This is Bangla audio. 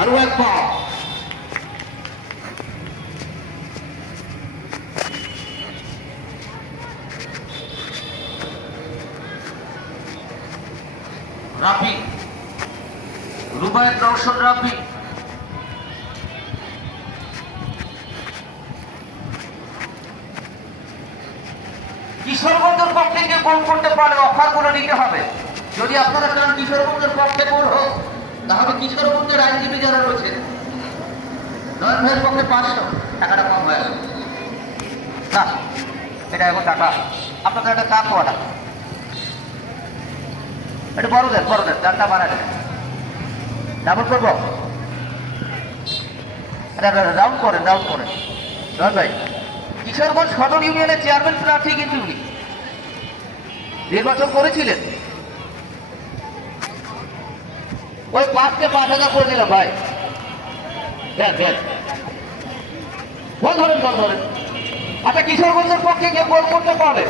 আরো একবার রাফি, রুবায়েত রওশন রাফি। কিশোরগঞ্জের পক্ষে যে গোল করতে পারলে অফারগুলো নিতে হবে। যদি আপনারা চান কিশোরগঞ্জের পক্ষে গোল হোক, তাহলে কিশোরগঞ্জের আইনজীবী যারা রয়েছে নয়ন ভাইয়ের পক্ষে 500 টাকাটা কম হয়ে গেল না, এটা এখন টাকা আপনাদের একটা কাপ ওটা একটু বড় দেন দানটা বানায় ডাবল করবো, রাউন্ড করেন নয়ন ভাই। কিশোরগঞ্জ সদর ইউনিয়নের চেয়ারম্যান প্রার্থী কিন্তু উনি নির্বাচন করেছিলেন। ওই 5কে 5,000 করে দিলাম ভাই। দেন বল ধরেন। আচ্ছা, কিশোরগঞ্জের পক্ষে কে গোল করতে পারবে?